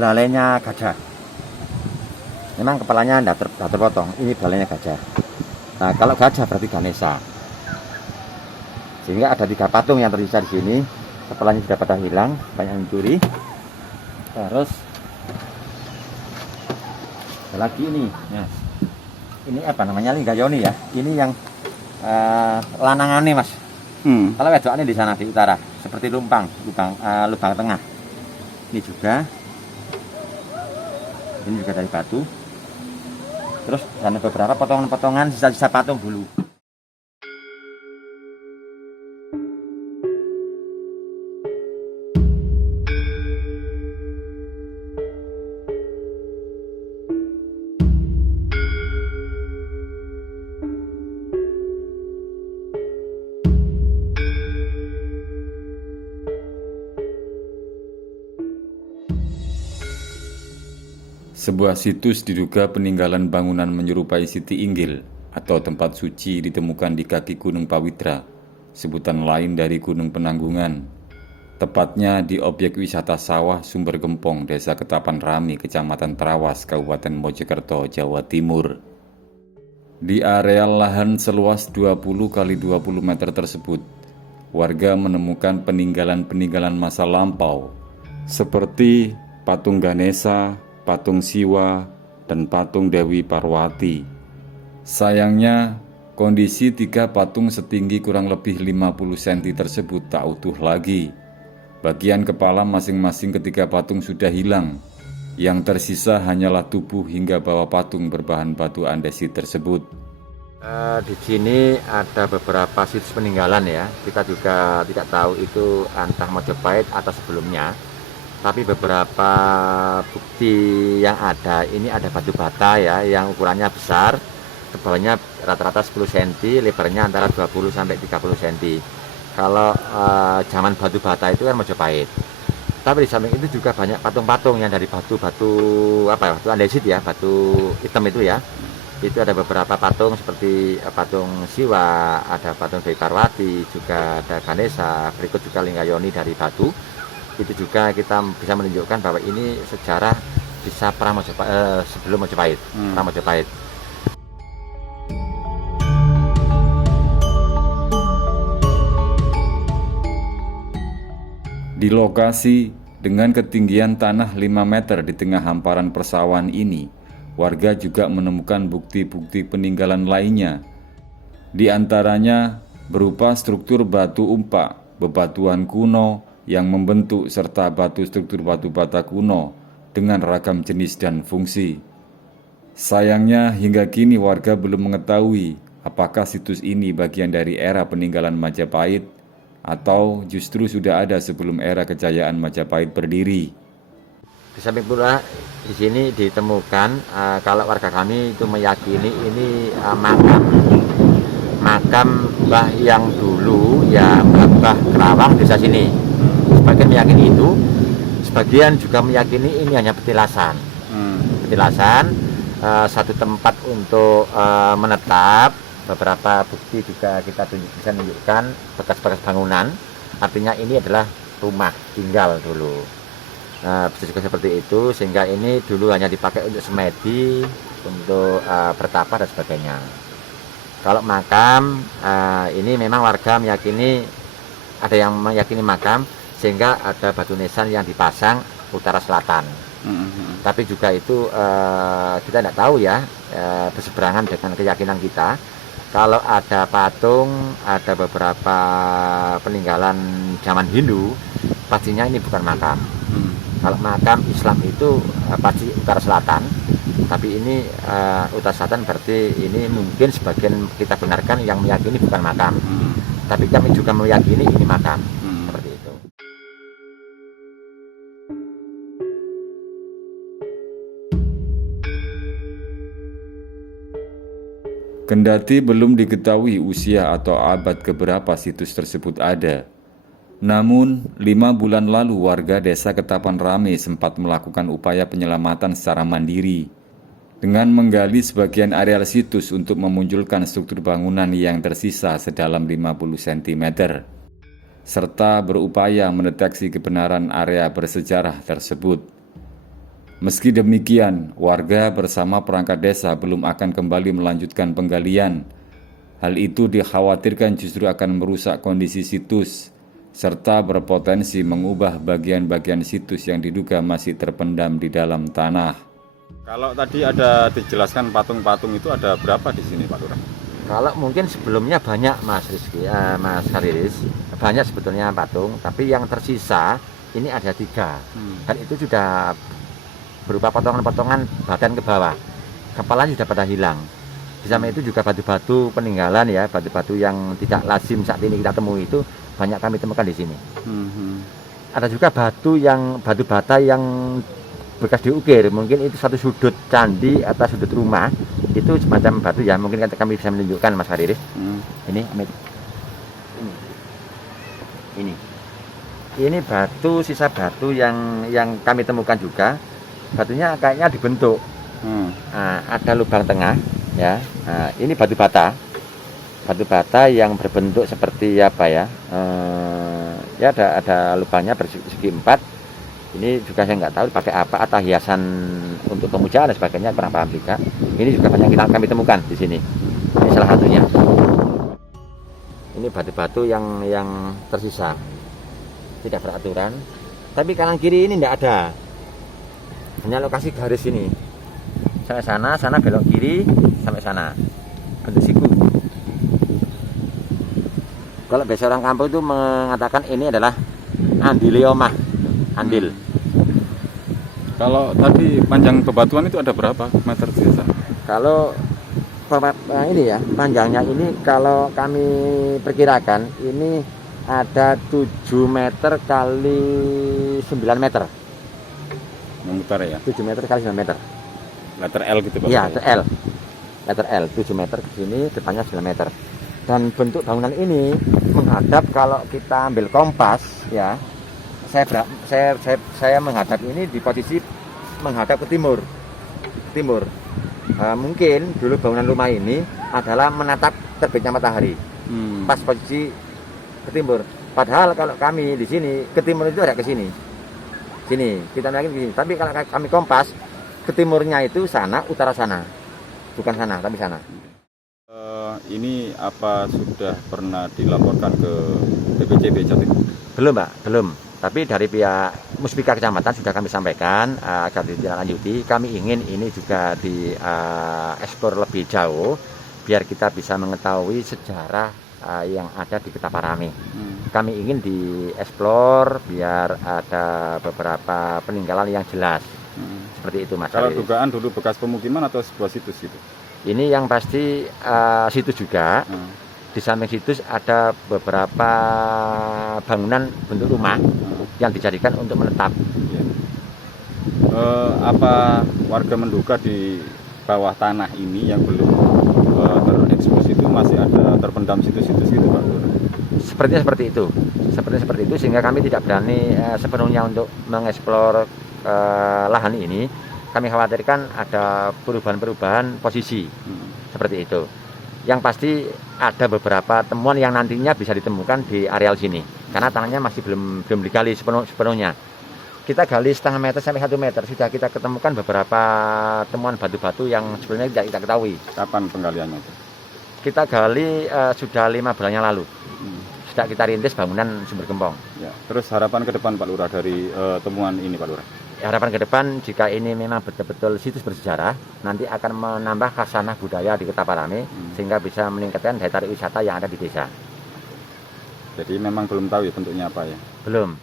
belalainya gajah. Memang kepalanya tidak terpotong. Ini belalainya gajah. Nah, kalau gajah berarti Ganesha. Sehingga ada 3 patung yang tersisa di sini. Kepalanya sudah pada hilang, banyak yang mencuri. Terus ada lagi ini. Nah, ini apa namanya, Linggayoni ya. Ini yang lanangannya mas. Kalau wedokannya di sana di utara, seperti lubang tengah. Ini juga dari batu. Terus ada beberapa potongan-potongan sisa-sisa patung dulu. Sebuah situs diduga peninggalan bangunan menyerupai Siti Inggil atau tempat suci ditemukan di kaki Gunung Pawitra, sebutan lain dari Gunung Penanggungan. Tepatnya di objek wisata sawah Sumber Gempong, Desa Ketapan Rami, Kecamatan Trawas, Kabupaten Mojokerto, Jawa Timur. Di areal lahan seluas 20 kali 20 meter tersebut, warga menemukan peninggalan-peninggalan masa lampau seperti patung Ganesha, patung Siwa, dan patung Dewi Parwati. Sayangnya, kondisi 3 patung setinggi kurang lebih 50 cm tersebut tak utuh lagi. Bagian kepala masing-masing ketiga patung sudah hilang. Yang tersisa hanyalah tubuh hingga bawah patung berbahan batu andesit tersebut. Di sini ada beberapa situs peninggalan ya. Kita juga tidak tahu itu entah Majapahit atau sebelumnya. Tapi beberapa bukti yang ada, ini ada batu bata ya, yang ukurannya besar, tebalnya rata-rata 10 cm, lebarnya antara 20 sampai 30 cm. Kalau zaman batu bata itu kan Majapahit. Tapi di samping itu juga banyak patung-patung yang dari batu andesit ya, batu hitam itu ya. Itu ada beberapa patung seperti patung Siwa, ada patung Dewi Parwati, juga ada Ganesha, berikut juga Linggayoni dari batu. Itu juga kita bisa menunjukkan bahwa ini sejarah bisa sebelum Majapahit, pra Majapahit. Di lokasi dengan ketinggian tanah 5 meter di tengah hamparan persawahan ini, warga juga menemukan bukti-bukti peninggalan lainnya. Di antaranya berupa struktur batu umpak, bebatuan kuno yang membentuk serta struktur batu bata kuno dengan ragam jenis dan fungsi. Sayangnya hingga kini warga belum mengetahui apakah situs ini bagian dari era peninggalan Majapahit atau justru sudah ada sebelum era kejayaan Majapahit berdiri. Di samping pula di sini ditemukan kalau warga kami itu meyakini ini makam Mbah yang dulu ya, Mbah Kerawang desa sini. Sebagian meyakini itu, sebagian juga meyakini ini hanya petilasan. Satu tempat untuk menetap. Beberapa bukti juga kita bisa menunjukkan bekas-bekas bangunan. Artinya ini adalah rumah tinggal dulu. Bisa juga seperti itu, sehingga ini dulu hanya dipakai untuk semedi, untuk bertapa dan sebagainya. Kalau makam, ini memang warga meyakini, ada yang meyakini makam, sehingga ada batu nisan yang dipasang utara selatan. Tapi juga itu kita tidak tahu ya, berseberangan dengan keyakinan kita. Kalau ada patung, ada beberapa peninggalan zaman Hindu, pastinya ini bukan makam. Kalau makam Islam itu pasti utara selatan, tapi ini utara selatan berarti ini mungkin sebagian kita benarkan yang meyakini bukan makam. Tapi kami juga meyakini ini makam. Seperti itu. Kendati belum diketahui usia atau abad keberapa situs tersebut ada, namun 5 bulan lalu warga desa Ketapan Rami sempat melakukan upaya penyelamatan secara mandiri dengan menggali sebagian areal situs untuk memunculkan struktur bangunan yang tersisa sedalam 50 cm, serta berupaya mendeteksi kebenaran area bersejarah tersebut. Meski demikian, warga bersama perangkat desa belum akan kembali melanjutkan penggalian. Hal itu dikhawatirkan justru akan merusak kondisi situs, serta berpotensi mengubah bagian-bagian situs yang diduga masih terpendam di dalam tanah. Kalau tadi ada dijelaskan patung-patung itu ada berapa di sini Pak Lurah? Kalau mungkin sebelumnya banyak Mas Rizky, Mas Hariris, banyak sebetulnya patung, tapi yang tersisa ini ada 3. Dan itu sudah berupa potongan-potongan badan ke bawah, kepalanya sudah pada hilang. Di samping itu juga batu-batu peninggalan ya, batu-batu yang tidak lazim saat ini kita temui itu banyak kami temukan di sini. Ada juga batu bata yang bekas diukir, mungkin itu satu sudut candi atau sudut rumah, itu semacam batu ya, mungkin kami bisa menunjukkan Mas Hariris. Ini, Amit. Ini batu, sisa batu yang kami temukan juga. Batunya kayaknya dibentuk, ada lubang tengah ya. Nah, ini batu bata yang berbentuk seperti apa ya, ya ada lubangnya bersegi 4. Ini juga saya nggak tahu pakai apa, atau hiasan untuk pemujaan dan sebagainya, kurang paham juga. Ini juga banyak kami temukan di sini. Ini salah satunya. Ini batu-batu yang tersisa, tidak beraturan. Tapi kanan kiri ini tidak ada. Hanya lokasi garis ini. Sampai sana belok kiri sampai sana. Bentuk siku. Kalau biasa orang kampung itu mengatakan ini adalah andiliomah. Andil. Kalau tadi panjang bebatuan itu ada berapa meter biasa? Kalau ini ya, panjangnya ini kalau kami perkirakan ini ada 7 meter kali 9 meter. Memutar ya? 7 meter kali 9 meter. Letter L gitu Pak? Iya, letter L 7 meter ke sini, depannya 9 meter. Dan bentuk bangunan ini menghadap, kalau kita ambil kompas ya, saya menghadap ini di posisi menghadap ke timur. Mungkin dulu bangunan rumah ini adalah menatap terbitnya matahari, pas posisi ke timur. Padahal kalau kami di sini ke timur itu ada ke sini, kita yakin ke sini. Tapi kalau kami kompas, ke timurnya itu sana, utara sana, bukan sana tapi sana. Ini apa sudah pernah dilaporkan ke BPCB Jatim? Belum Pak, belum. Tapi dari pihak Muspika Kecamatan sudah kami sampaikan agar ditindaklanjuti. Kami ingin ini juga dieksplor lebih jauh, biar kita bisa mengetahui sejarah yang ada di Ketaparame. Kami ingin dieksplor biar ada beberapa peninggalan yang jelas. Seperti itu Mas. Kalau dugaan dulu bekas pemukiman atau sebuah situs itu? Ini yang pasti situs juga. Di samping situs ada beberapa bangunan bentuk rumah yang dijadikan untuk menetap. Apa warga menduga di bawah tanah ini yang belum terekspos itu masih ada terpendam situs-situs gitu Pak? Sepertinya seperti itu, sehingga kami tidak berani sepenuhnya untuk mengeksplor lahan ini. Kami khawatirkan ada perubahan posisi seperti itu. Yang pasti ada beberapa temuan yang nantinya bisa ditemukan di areal sini, karena tanahnya masih belum digali sepenuhnya. Kita gali setengah meter sampai 1 meter, sudah kita ketemukan beberapa temuan batu-batu yang sebenarnya tidak kita ketahui. Kapan penggaliannya itu? Kita gali sudah 5 bulan yang lalu. Sudah kita rintis bangunan sumber gempong. Ya, terus harapan ke depan Pak Lurah dari temuan ini Pak Lurah? Harapan ke depan, jika ini memang betul-betul situs bersejarah, nanti akan menambah khasanah budaya di Ketaparame, sehingga bisa meningkatkan daya tarik wisata yang ada di desa. Jadi memang belum tahu ya bentuknya apa ya? Belum.